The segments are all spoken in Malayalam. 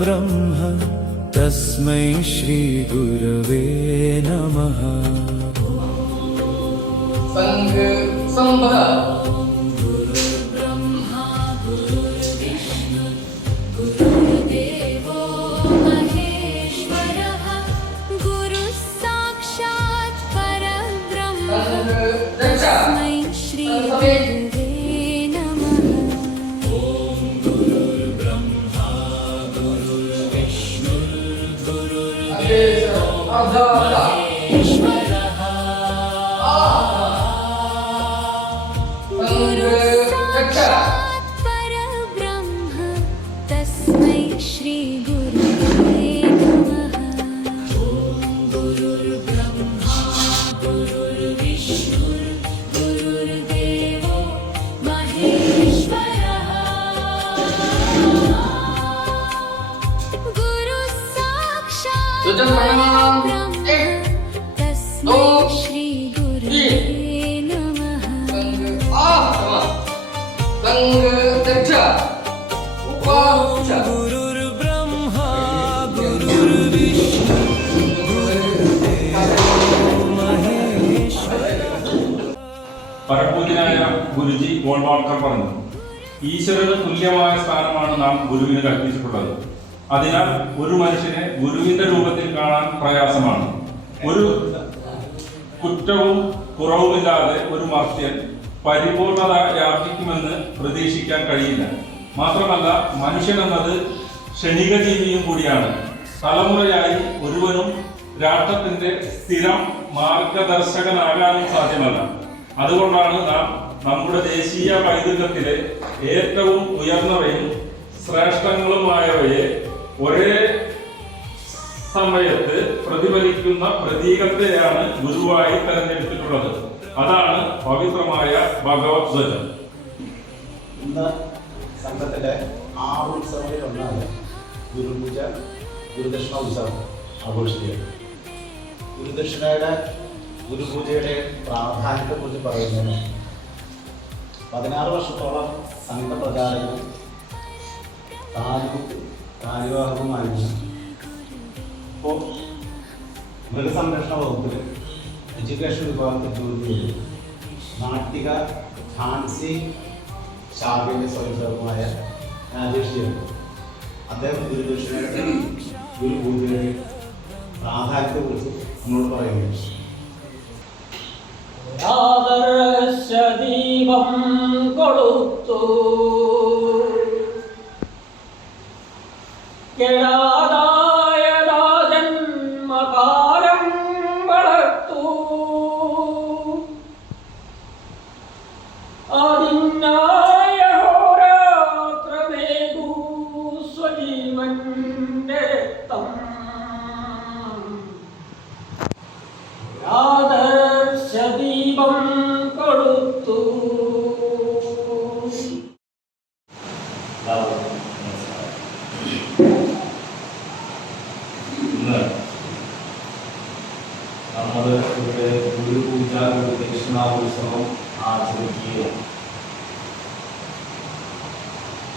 परब्रह्म तस्मै श्री गुरवे नमः। संघ संभव പരമപൂജ്യനായ ഗുരുജി ഗോൾവാൾക്കർ പറഞ്ഞു, ഈശ്വരന് തുല്യമായ സ്ഥാനമാണ് നാം ഗുരുവിന് കൽപ്പിച്ചിട്ടുള്ളത്. അതിനാൽ ഒരു മനുഷ്യനെ ഗുരുവിന്റെ രൂപത്തിൽ കാണാൻ പ്രയാസമാണ്. ഒരു കുറ്റവും കുറവുമില്ലാതെ ഒരു മർത്യൻ പരിപൂർണത യാർജിക്കുമെന്ന് പ്രതീക്ഷിക്കാൻ കഴിയില്ല. മാത്രമല്ല, മനുഷ്യൻ എന്നത് ക്ഷണിക ജീവിയും കൂടിയാണ്. തലമുറയായി ഒരുവനും രാഷ്ട്രത്തിന്റെ സ്ഥിരം മാർഗദർശകനാകാനും സാധ്യമല്ല. അതുകൊണ്ടാണ് നാം നമ്മുടെ ദേശീയ പൈതൃകത്തിലെ ഏറ്റവും ഉയർന്നവയും ശ്രേഷ്ഠങ്ങളുമായവയെ ഒരേ സമയത്ത് പ്രതിഫലിക്കുന്ന പ്രതീകത്തെയാണ് ഗുരുവായി തെരഞ്ഞെടുത്തിട്ടുള്ളത്. അതാണ് പവിത്രമായ ഭഗവത്ധ്വജം. ഇന്ന് സംഘത്തിലെ 6 ഉത്സവങ്ങളിൽ ഒന്നാണ് ഗുരുപൂജ, ഗുരുദക്ഷിണ ഉത്സവം ആഘോഷിക്കുന്നത്. ഗുരുദക്ഷിണയുടെ ഗുരുപൂജയുടെ പ്രാധാന്യത്തെക്കുറിച്ച് പറയുന്നതിന് 16 വർഷത്തോളം സംഘപ്രചാരകനും കാര്യവാഹകവുമായിരുന്നു. ഇപ്പോൾ മൃഗസംരക്ഷണ വകുപ്പിൽ എഡ്യൂക്കേഷൻ വിഭാഗത്തിൽ ജോലി ചെയ്ത് നാട്ടിക ഝാൻസി ശാഖയിലെ സ്വയംസേവകമായ രാജേഷ് ജി. അദ്ദേഹം ഗുരുദക്ഷിണയുടെ ഗുരുപൂജയുടെ പ്രാധാന്യത്തെക്കുറിച്ച് നമ്മളോട് പറയുകയാണ്. ദീപം കൊടുത്തു കേടാതായ ജന്മകാലം വളർത്തു അതിനായ ഹോരാത്രമേകൂ സ്വജീവന്റെ രക്തം ദീപം കൊടുത്തു. ഇന്ന് നമ്മൾ ഇവിടെ ഗുരുപൂജ ഗുരുദക്ഷിണോത്സവം ആചരിക്കുകയാണ്.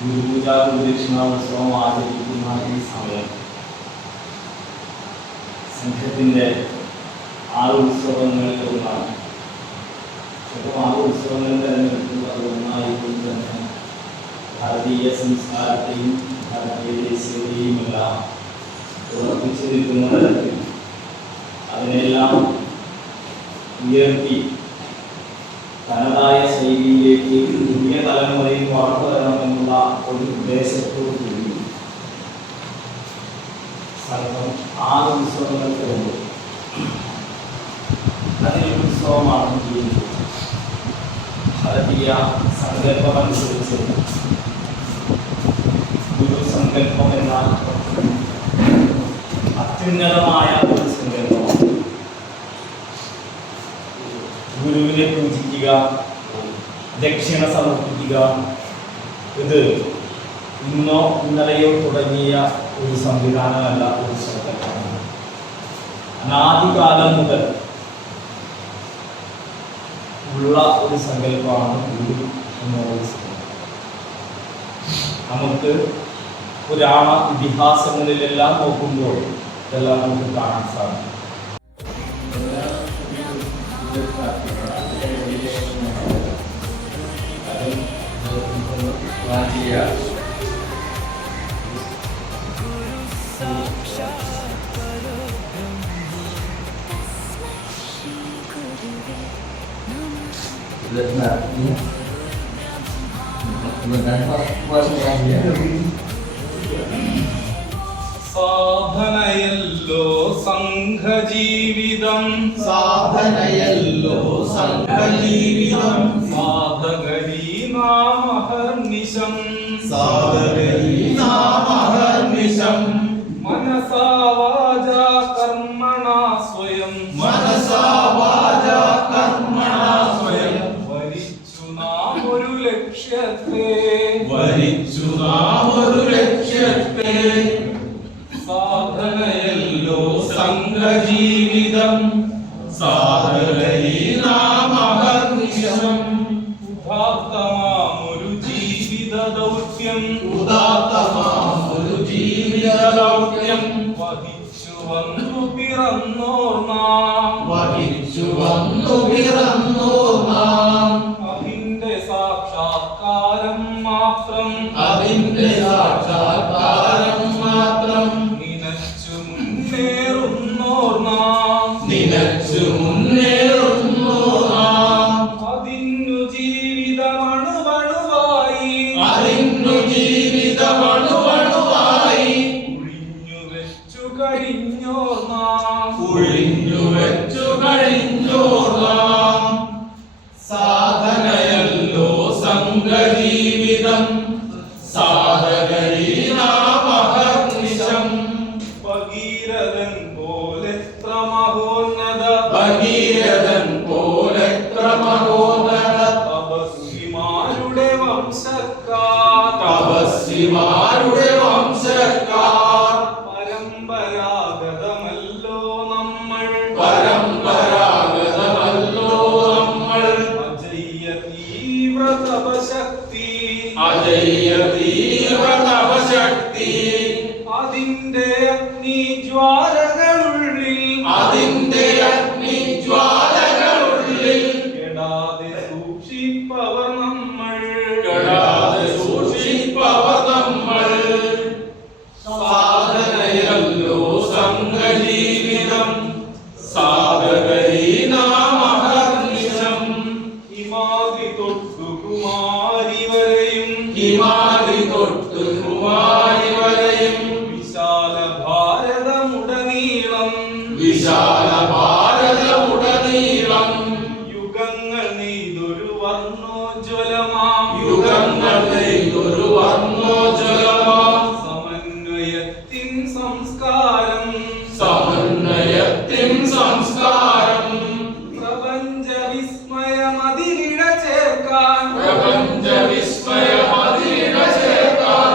ഗുരുപൂജ ഗുരുദക്ഷിണോത്സവം ആചരിക്കുന്ന ഈ സമയം സംഘത്തിൻ്റെ 6 ഉത്സവങ്ങളിൽ ഒന്നാണ്. ചിലപ്പോൾ 6 ഉത്സവങ്ങൾ തിരഞ്ഞെടുക്കുന്നത് ഒന്നായതുകൊണ്ട് തന്നെ ഭാരതീയ സംസ്കാരത്തെയും ഭാരതീയ ദേശീയതയും എല്ലാം ഉറപ്പിച്ചു നിൽക്കുന്ന തരത്തിൽ അതിനെല്ലാം ഉയർത്തി തനതായ ശൈലിയിലേക്ക് പുതിയ തലമുറയിൽ വളർന്നു വരണമെന്നുള്ള ഒരു ഉദ്ദേശത്തോടു കൂടി സംഘം 6 ഉത്സവങ്ങൾക്ക് ഉണ്ട്. അതിൽ ഉത്സവമാണ് ഭാരതീയ സങ്കല്പമനുസരിച്ച് ഗുരുസങ്കല്പം എന്ന അത്യുന്നതമായ ഒരു സങ്കല്പമാണ്. ഗുരുവിനെ പൂജിക്കുക, ദക്ഷിണ സമർപ്പിക്കുക, ഇത് ഇന്നോ ഇന്നലെയോ തുടങ്ങിയ ഒരു സംവിധാനമല്ല, ഒരു സങ്കല്പമാണ്. അനാദികാലം മുതൽ ഉള്ള ഒരു സങ്കല്പമാണ് ഗുരു എന്നുള്ള സങ്കല്പം. നമുക്ക് പുരാണ ഇതിഹാസങ്ങളിലെല്ലാം നോക്കുമ്പോൾ ഇതെല്ലാം നമുക്ക് കാണാൻ സാധിക്കും. സാധനയല്ലോ സംഘജീവിതം സാധനയല്ലോ സംഘജീവിതം സാധകരീനാമഹർനിശം സാധകരീനാമഹർനിശം മനസാ വാചാ കർമ്മണാ സ്വയം മനസാ വാചാ കർമ്മണാ സ്വയം വരിച്ചു നാം ഒരു ലക്ഷ്യത്തെ വരിച്ചു നാം ഒരു ലക്ഷ്യത്തെ സാധനയല്ലോ സംഘജീവിതം സാധകരീനാമഹർനിശം ഉദാത്തമാമൊരു ജീവിത ദൗത്യം ഉദാത്തമാമൊരു ജീവിതദൗത്യം വഹിച്ചു വന്നു പിറന്നോർ നാം വഹിച്ചു വന്നു പിറന്നോർ നാം അതിന്റെ സാക്ഷാത്കാരം മാത്രം അതിന്റെ സാക്ഷാത്കാരം മാത്രം നിനച്ചു മുന്നേറുന്നോർ നാം നിനച്ചു മുന്നേറുന്നോർ നാം അതിന്നു ജീവിതമണുവണുവായി അതിന്നു ജീവിതമണുവണുവായി ഒഴിഞ്ഞു വെച്ചു കഴിഞ്ഞോർ നാം ഒഴിഞ്ഞു വെച്ചു കഴിഞ്ഞോർ നാം സാധനയല്ലോ സംഘജീവിതം സാധകരീനാമഹർനിശം ഭഗീരഥൻ പോലെത്ര മഹോന്നത ഭഗീരഥൻ പോലെത്ര മഹോദര തപസ്വിമാരുടെ വംശക്കാർ തപസ്വിമാരുടെ വംശക്കാർ പരമ്പരാഗതമല്ലോ നമ്മൾ പരമ്പരാഗതമല്ലോ നമ്മൾ അജയ്യ തീവ്ര തപശക്തി അജയ്യ തീവ്ര തപശക്തി അതിന്റെ അഗ്നിജ്വാലകളുള്ളിൽ അതിന്റെ അഗ്നിജ്വാലകളുള്ളിൽ കെടാതെ സൂക്ഷിപ്പവർ നമ്മൾ കെടാതെ സൂക്ഷിപ്പവർ നമ്മൾ സാധനയല്ലോ സംഘജീവിതം സാധകരീനാമഹർനിശം ഹിമാദ്രി തൊട്ടു കുമാരി വരെയും ഹിമാലി തൊട്ട് കുമാരി വരെയും വിശാല ഭാരതമുടനീളം വിശാല ഭാരതമുടനീളം യുഗങ്ങൾ നെയ്തൊരു വർണ്ണോജ്വലമാം യുഗങ്ങൾ നെയ്തൊരു വർണ്ണോജ്വലമാം സമന്വയത്തിൻ സംസ്കാരം സമന്വയത്തിൻ സംസ്കാരം പ്രപഞ്ച വിസ്മയമതിരിട ചേർക്കാൻ പ്രപഞ്ച വിസ്മയമതിരിട ചേർക്കാൻ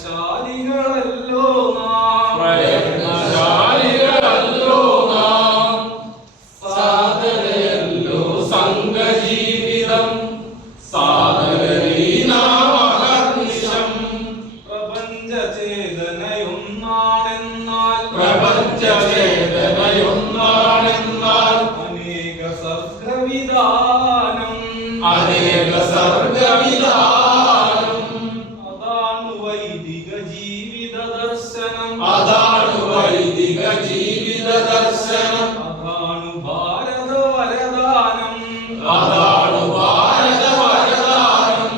പ്രയത്നശാലികളല്ലോ നാം പ്രയത്നശാലികളല്ലോ നാം സാധനയല്ലോ സംഘജീവിതം സാധകരീനാമഹർനിശം പ്രപഞ്ച ചേതനയൊന്നാണെന്നാൽ പ്രപഞ്ച ചേതനയൊന്നാണെന്നാൽ അനേക സർഗവിധാനം അനേക സർഗവിധാനം അതാണ് വൈദിക ജീവിത ദർശനം അതാണ് വൈദിക ജീവിത ദർശനം അതാണ് ഭാരത വരദാനം അതാണ് ഭാരത വരദാനം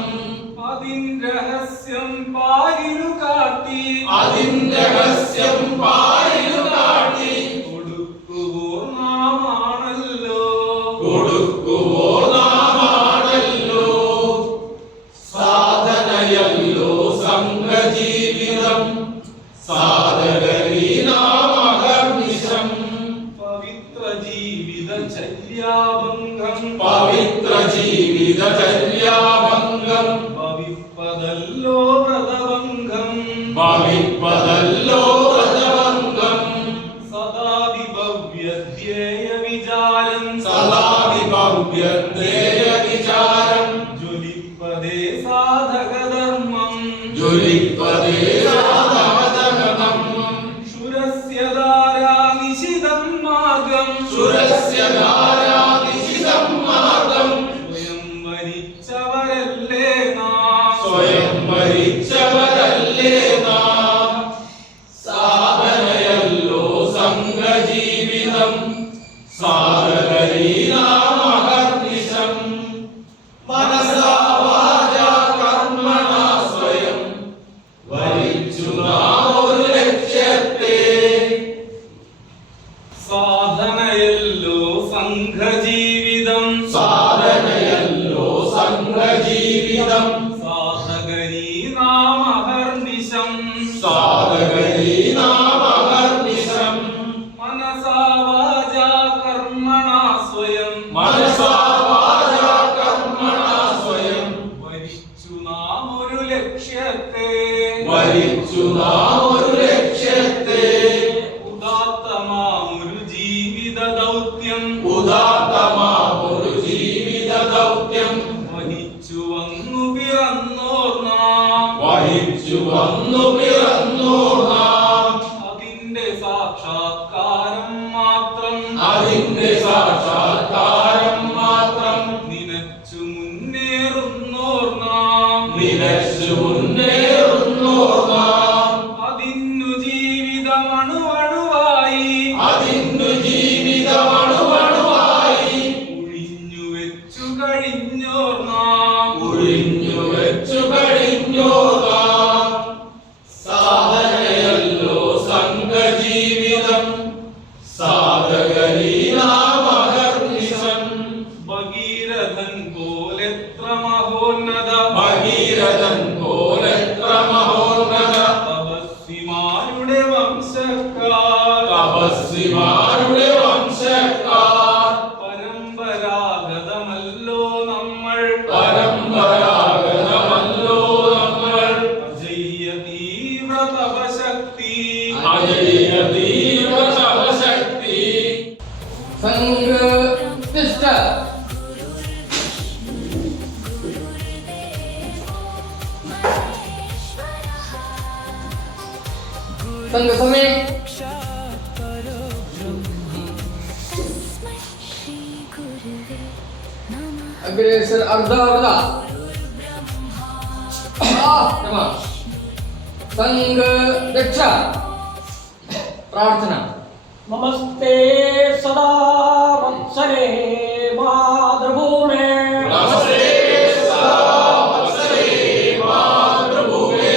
അതിൻ രഹസ്യം പാരിനു കാട്ടി അതിന്റെ രഹസ്യം പാരിനു കാട്ടി കൊടുക്കുവോർ നാമാണല്ലോ കൊടുക്കുവോ നാമാണല്ലോ സാധനയല്ലോ സംഘജീവിതം സാധകരീനാമഹർനിശം പവിത്ര ജീവിത ചര്യാഭംഗം പവിത്ര ജീവിതചര്യാഭംഗം ഭവിപ്പതല്ലോ വ്രതഭംഗം ഭവിപ്പതല്ലോ വ്രതഭംഗം സദാ വിഭവ്യധ്യേയ വിചാരം സദാ വിഭവ്യധ്യേയ വിചാരം ജ്വലിപ്പതേ സാധകധർമ്മം ജ്വലിപ്പതേ ധാരാദിശി സമ്മാർഗം സ്വയം വരിച്ചവരല്ലേ നാം സ്വയം ഭരിച്ചവരല്ലേ നാം സാധനയല്ലോ സംഘജീവിതം സാധകരീനാമഹർനിശം മനസാ വാചാ കർമ്മണാ സ്വയം വരിച്ചു നാം ഒരു ലക്ഷ്യത്തെ സാധനയല്ലോ സംഘജീവിതം സാധനയല്ലോ സംഘജീവിതം സാധകരീനാമഹർനിശം സാധകരീനാമഹർനിശം മനസാ വാചാ കർമ്മണാ സ്വയം മനസാ വാചാ കർമ്മണാ സ്വയം വരിച്ചു നാം ഒരു ലക്ഷ്യത്തെ വരിച്ചു നാം ഒരു ലക്ഷ്യത്തെ ഉദാത്തമാമൊരു ജീവിത ദൗത്യം ഉദാത്തമാമൊരു ജീവിത ദൗത്യം വഹിച്ചു വന്നു പിറന്നോർ നാം വഹിച്ചു വന്നു പിറന്നോർ നാം അതിന്റെ സാക്ഷാത്കാരം മാത്രം അതിന്റെ സാക്ഷാത്കാരം മാത്രം നിനച്ചു മുന്നേറുന്നോർ നാം നിലച്ചു മുന്നേറുന്നോർ നാം അതിന്നു ജീവിതമണുവണുവായി അതിന്നു ജീവിതമണുവണുവായി ഒഴിഞ്ഞു വെച്ചു കഴിഞ്ഞോർ നാം ഒഴിഞ്ഞു വെച്ചു കഴിഞ്ഞോർ നാം സാധനയല്ലോ സംഘജീവിതം സാധകരീനാമഹർനിശം ഭഗീരഥൻ പോലെത്ര മഹോന്നത ഭഗീരഥൻ പോലെത്ര മഹോന്നത തപസ്വിമാരുടെ വംശക്കാർ തപസ്വിമാരുടെ വംശക്കാർ പരമ്പരാഗതമല്ലോ നമ്മൾ പരമ്പരാഗതമല്ലോ നമ്മൾ അജയ്യ തീവ്ര തപശക്തി അജയ തീവ്ര തപശക്തി संघटिष्ठ संघ समेत अग्रेसर अर्धा संघ दक्षा प्रार्थना नमस्ते सदा वत्सले मातृभूमे नमस्ते सदा वत्सले मातृभूमे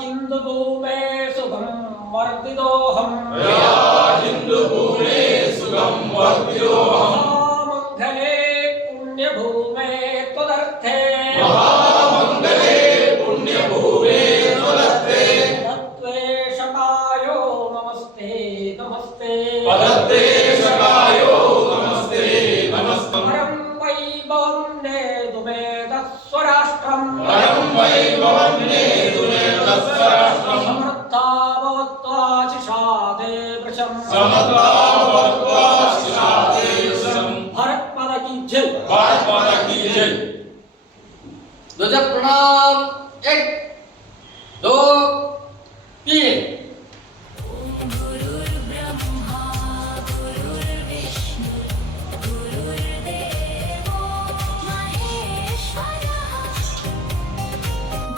हिन्दुभूमे सुखं वर्धितोऽहम् या हिन्दुभूमे सुखं वर्धितोऽहम् महामङ्गले पुण्यभूमे त्वदर्थे महामङ्गले पुण्यभूमे त्वदर्थे तत्त्वेषकायो नमस्ते नमस्ते पदत्ते शकायो नमस्ते नमस्ते परं वैभवं नेतुमेतत्स्वराष्ट्रम् परं वैभवं नेतुमेतत्स्वराष्ट्रम् समर्था भवत्वाचिषादे वृषम् समता भवत्वा शिशादेशम् भारत माता की जय। भारत माता की जय। ध्वज प्रणाम 1 2 3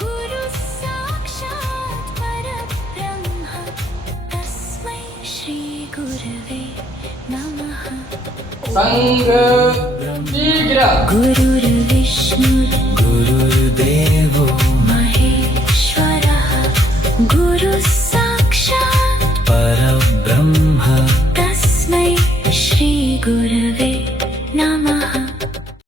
गुरु साक्षात् परब्रह्म तस्मै श्री गुरवे नमः संघ शीघ्र गुरुर्विष्णु